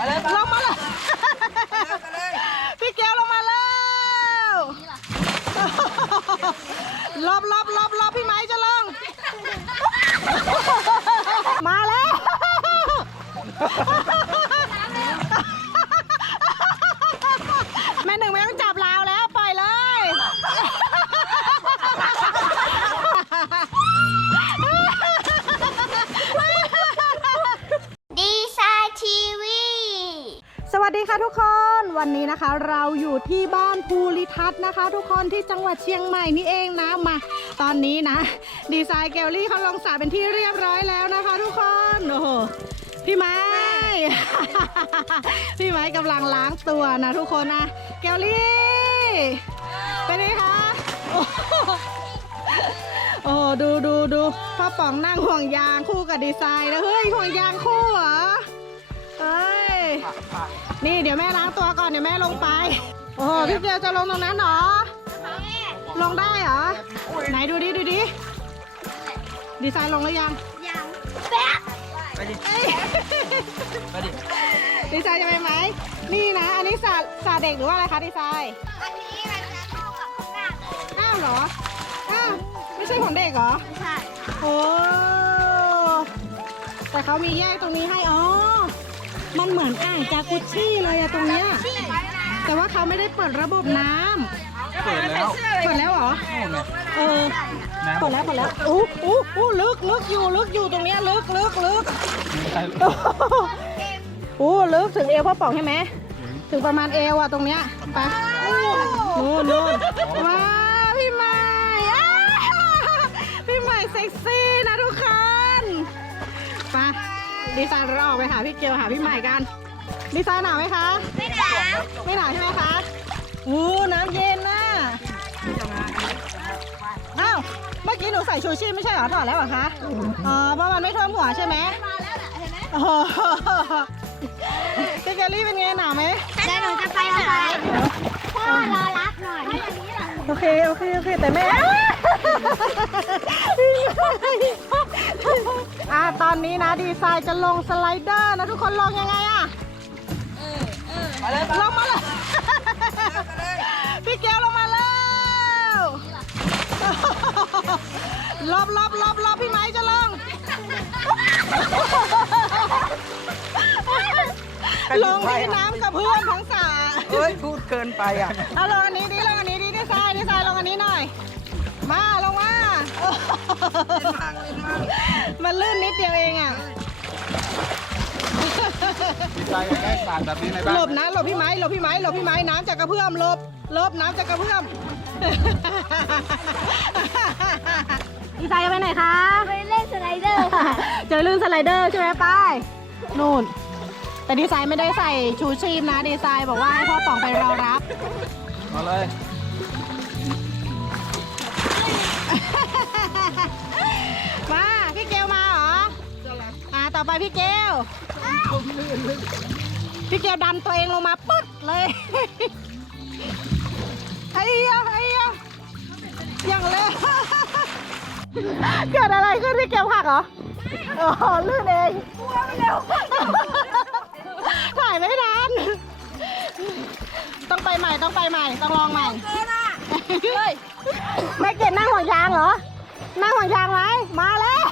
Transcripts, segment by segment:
มาเลยลงมาเลยไปเลยพี่เกลลงมาแล้วลบลบลบลบพี่ไม้จะลง มาแล้ว สวัสดีค่ะทุกคนวันนี้นะคะ เราอยู่ที่บ้านภูริทัศน์นะคะ ทุกคนที่จังหวัดเชียงใหม่นี่เองนะมา ตอนนี้นะ ดีไซน์แกลลี่เขาลงสระเป็นที่เรียบร้อยแล้วนะคะ ทุกคนโอ้โหพี่ไม้ พี่ไม้กำลังล้างตัวนะทุกคนนะแกลลี่เป็นไงคะโอ้โหดูดูดูพ่อป๋องนั่งห่วงยางคู่กับดีไซน์นะเฮ้ยห่วงยางคู่เหรอเอ้ย นี่เดี๋ยวแม่ล้างตัวก่อนเดี๋ยวแม่ลงไป โอ้โหพี่เกียวจะลงตรงนั้นเหรอ ลงได้เหรอ ไหนดูดิดูดิ ดีไซน์ลงแล้วยังยังแป๊บไปดิเอ้ยไปดิ ดีไซน์จะไปไหม นี่นะ อันนี้สาสาเด็กหรือว่าอะไรคะดีไซน์อันนี้มันจะเข้ากับข้างหน้าเลยอ้าวเหรอ อ้าวไม่ใช่ของเด็กเหรอไม่ใช่ โอ้ แต่เขามีแยกตรงนี้ให้ อ๋อ มันเหมือนอ่างจากุชชี่เลยอะตรงเนี้ยแต่ว่าเขาไม่ได้เปิดระบบน้ำเปิดแล้วเปิดแล้วเหรอโน่นไงเออน้ำเปิดแล้วเปิดแล้วอู้อู้อู้ลึกลึกอยู่ลึกอยู่ตรงเนี้ยลึกลึกลึกไม่ใช่อู้ลึกถึงเอวพ่อป๋องใช่ไหมถึงประมาณเอวอะตรงเนี้ยไปนู่นนู่นว้าพี่ใหม่อ้าพี่ใหม่เซ็กซี่นะทุกคนไป ดีไซน์เราออกไปหาพี่เกียวหาพี่ใหม่กัน ดีไซน์หนาวไหมคะ ไม่หนาวไม่หนาวใช่ไหมคะอู้น้ำเย็นน่ะอ้าวเมื่อกี้หนูใส่ชูชีพไม่ใช่เหรอถอดแล้วเหรอคะอ๋อเพราะมันไม่ท่วมหัวใช่ไหมมาแล้วน่ะเห็นไหมโอ้โหพี่เกลลี่เป็นไงหนาวไหมเดี๋ยวหนูจะไปหาพ่อรอรับหน่อยถ้าอย่างนี้ล่ะโอเคโอเคโอเคแต่แม่ อ่าตอนนี้นะดีไซน์จะลงสไลเดอร์นะทุกคนลงยังไงอะไปเลยไปลงมาเลย พี่เกลลงมาแล้วลบลบลบลบพี่ไม้จะลง ลงที่น้ำกับเพื่อนทั้งสาเฮ้ยพูดเกินไปอะเอาลงอันนี้ดิลงอันนี้ดิดีไซน์ดีไซน์ลงอันนี้หน่อย มาลงมา โอ้โหมันลื่นนิดเดียวเองอะ ดีใจอยากได้สารแบบนี้ในบ้านหลบนะหลบพี่ไม้หลบพี่ไม้หลบพี่ไม้น้ำจากกระเพื่อมหลบหลบน้ำจากกระเพื่อม ดีไซน์จะไปไหนคะ ไปเล่นสไลเดอร์ค่ะ เจอลื่นสไลเดอร์ใช่ไหมป้ายนู่น แต่ดีไซน์ไม่ได้ใส่ชูชีพนะ ดีไซน์บอกว่าให้พ่อป๋องไปรอรับ มาเลย มาพี่เกลมาเหรออ่าต่อไปพี่เกลพี่เกลดันตัวเองลงมาปึ๊ดเลยไอ้ยะไอ้ยะอย่างเลยเกิดอะไรขึ้นพี่เกลผักเหรออ๋อลื่นเองเร็วถ่ายไม่ทันต้องไปใหม่ต้องไปใหม่ต้องลองใหม่ไม่เก็บนั่งห่วงยางเหรอ นั่งห่วงยางไหมมาแล้ว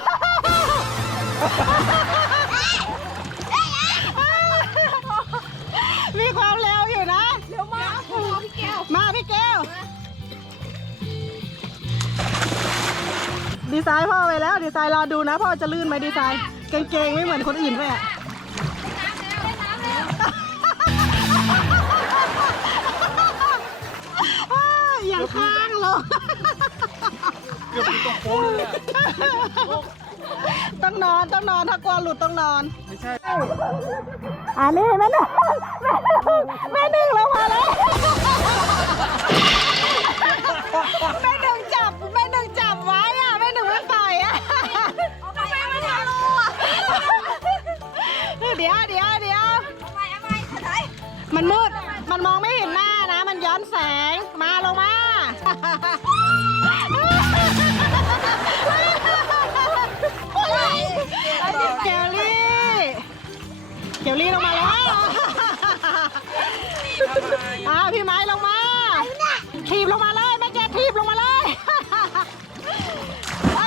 มีความเร็วอยู่นะเร็วมากพี่แก้วมาพี่แก้วดีไซน์พ่อไปแล้ว ดีไซน์รอดูนะ พ่อจะลื่นไหมดีไซน์เก่งๆไม่เหมือนคนอื่นเลยอะอ้าวอย่างข้างลงเกือบอยู่ตรงโค้งเลยอะต้องนอนต้องนอนถ้ากลัวหลุดต้องนอน ไม่ใช่ อ่านี่แม่หนึ่งแม่หนึ่งแม่หนึ่งลงมาแล้วแม่หนึ่งจับแม่หนึ่งจับไว้อะแม่หนึ่งไม่ปล่อยอะทำไมไม่ทำรู้อะเดี๋ยวเดี๋ยวเดี๋ยวทำไมทำไมทำไมมันมืดมันมองไม่เห็นหน้านะ มันย้อนแสงมาลงมา เกลลี่เกลลี่ลงมาแล้วอ่าพี่ไม้ลงมาทีบลงมาเลยแม่แกทีบลงมาเลยไอ้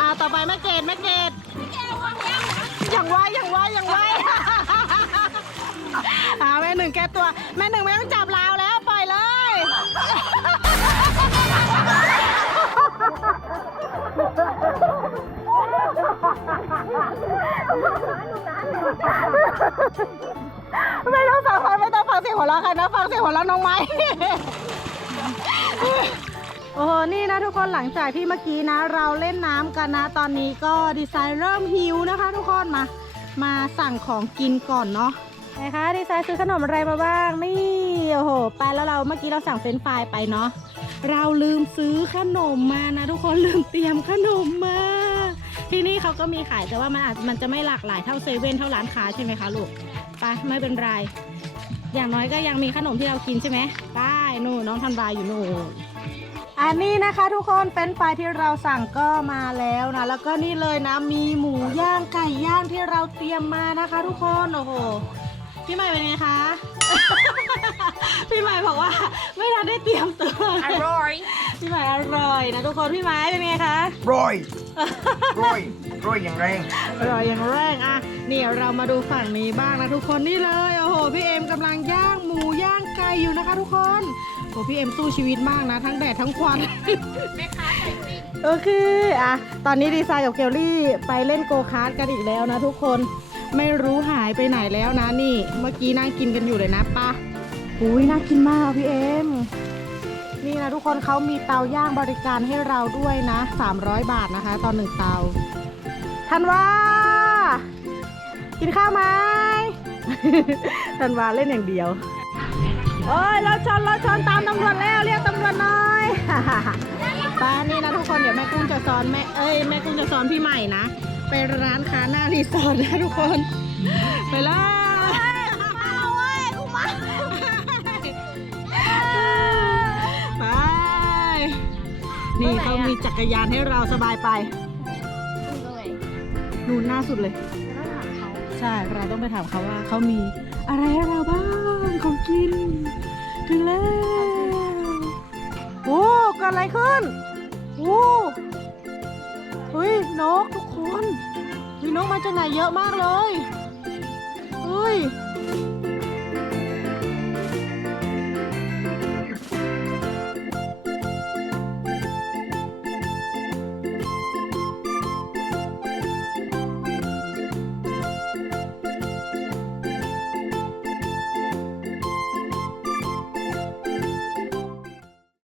อะต่อไปแม่เกดแม่เกดอย่างไวอย่างไวอย่างไวอ่าแม่หนึ่งแกตัว แม่หนึ่งไม่ต้องจับหล ไม่ต้องฟังไม่ต้องฟังเสียงหัวเราะใครนะฟังเสียงหัวเราะน้องไม้ โอ้โห นี่นะทุกคนหลังจากที่เมื่อกี้นะ เราเล่นน้ำกันนะ ตอนนี้ก็ดีไซน์เริ่มหิวนะคะ ทุกคนมา มาสั่งของกินก่อนเนาะไหนคะดีไซน์ซื้อขนมอะไรมาบ้าง นี่ โอ้โห ไปแล้วเราเมื่อกี้เราสั่งเฟรนช์ฟรายไปเนาะ เราลืมซื้อขนมมานะ ทุกคนลืมเตรียมขนมมา ที่นี่เขาก็มีขายแต่ว่ามันอาจมันจะไม่หลากหลายเท่าเซเว่นเท่าร้านค้าใช่ไหมคะลูกไปไม่เป็นไร อย่างน้อยก็ยังมีขนมที่เรากินใช่ไหมไปนู่นน้องทันบายอยู่นู่นอันนี้นะคะทุกคนเป็นไฟรายที่เราสั่งก็มาแล้วนะ แล้วก็นี่เลยนะมีหมูย่างไก่ย่างที่เราเตรียมมานะคะ ทุกคนโอ้โห พี่ใหม่เป็นไงคะ พี่ใหม่บอกว่าไม่ทันได้เตรียมตัวอร่อย พี่ใหม่อร่อยนะทุกคนพี่ใหม่เป็นไงคะโรยโรยโรยอย่างแรง อร่อยอย่างแรกอะนี่เรามาดูฝั่งนี้บ้างนะทุกคนนี่เลยโอ้โหพี่เอ็มกำลังย่างหมูย่างไก่อยู่นะคะ ทุกคนโอ้พี่เอ็มสู้ชีวิตมากนะ ทั้งแดดทั้งควัน แม่ค้าไก่ปิ้งโอเค อะ ตอนนี้ดีไซน์กับเกลลี่ไปเล่นโกคาร์ทกันอีกแล้วนะทุกคน ไม่รู้หายไปไหนแล้วนะนี่ เมื่อกี้นั่งกินกันอยู่เลยนะป้าอุ้ยน่ากินมากพี่เอ็มนี่นะทุกคนเขามีเตาย่างบริการให้เราด้วยนะ 300 บาทนะคะตอนหนึ่งเตาทันว่ากินข้าวไหมธันวาเล่นอย่างเดียวโอ้ยรถชนรถชนตามตำรวจแล้วเรียกตำรวจหน่อยป้านี่นะทุกคนเดี๋ยวแม่กุ้งจะสอนแม่เอ้ยแม่กุ้งจะสอนพี่ใหม่นะ ไปร้านค้าหน้ารีสอร์ทนะทุกคน ไปเลยไป นี่เขามีจักรยานให้เราสบายไป นู่นหน้าสุดเลย ใช่ เราต้องไปถามเขาว่าเขามีอะไรให้เราบ้าง ของกิน ถึงแล้ว โอ้เกิดอะไรขึ้น โอ้เฮ้ยนกทุก คนมีนกมาจากไหนเยอะมากเลยเฮ้ย